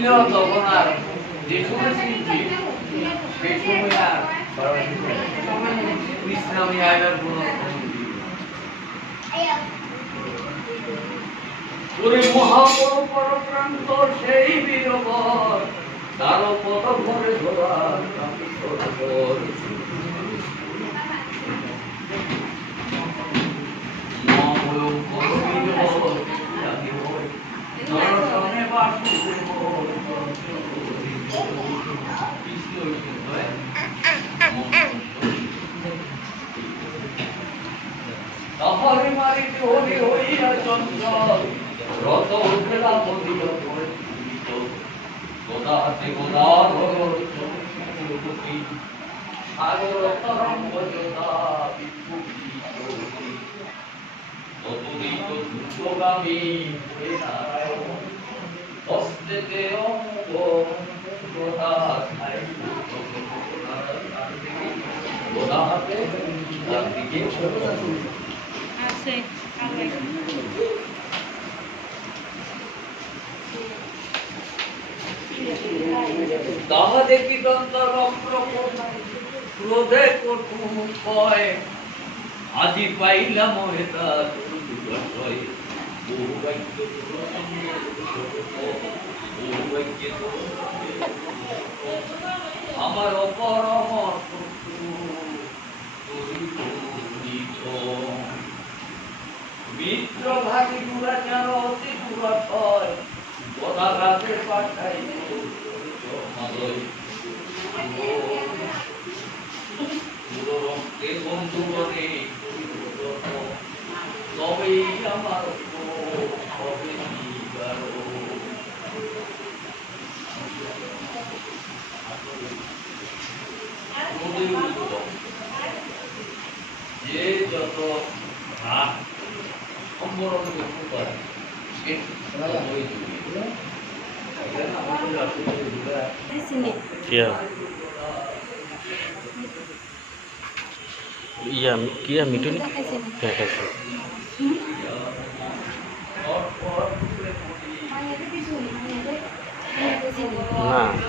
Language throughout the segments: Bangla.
চিনলেও তখন আর যে সেই সময় আর ইসলামী আয়নার কোনো তাহারে মারিতে হরি হইয়া চঞ্চল। রত উঠেলা পরিচিত গোদা হাতে গোদা গোদা হাতে কয় আজি পাইলাম হেতা আমার অপরম শত্রু দুরিত মিত্র ভাগি দুরাচার যে যত হাত সম্বরণ করতে পারে। Iya. Iya, iya nih. Ya, ya. Nah.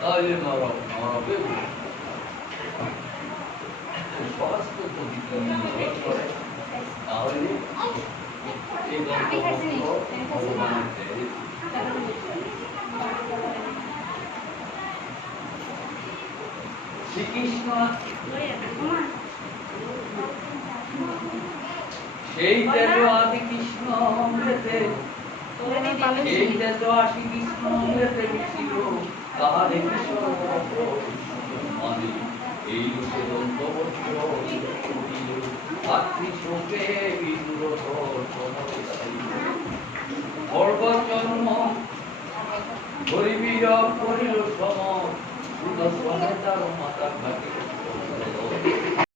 তাহলে নরক নরকে সমস্ত পবিত্র নির্ভর করে তাহলে এই দন্ত ভগবানের দেয়। শ্রীকৃষ্ণ সেই তেজ আদি কৃষ্ণ অমৃতে সর্বজন্ম গরিবীর করিল সম সুদর্শনে তার মাতা ঘাটে